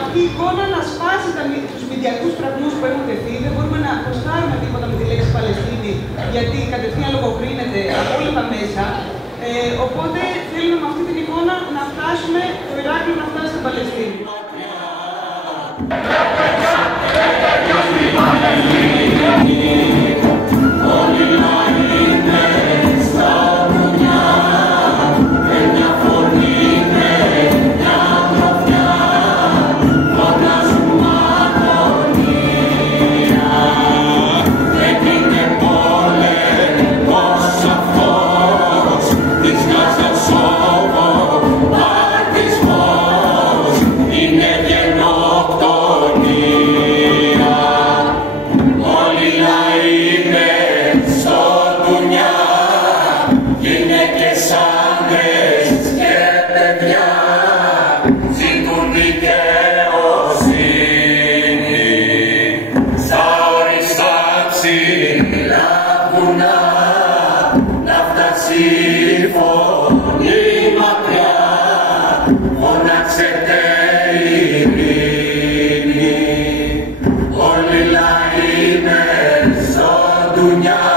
αυτή η εικόνα να σπάσει τους μηντιακούς φραγμούς που έχουν τεθεί. Δεν μπορούμε να προστάρουμε τίποτα με τη λέξη Παλαιστίνη, γιατί κατευθείαν λογοκρίνεται από όλα τα μέσα. Οπότε θέλουμε με αυτή την εικόνα να φτάσουμε, το Ηράκλειο να φτάσει στην Παλαιστίνη. Όλοι οι λαοί είναι στον Τουνιά.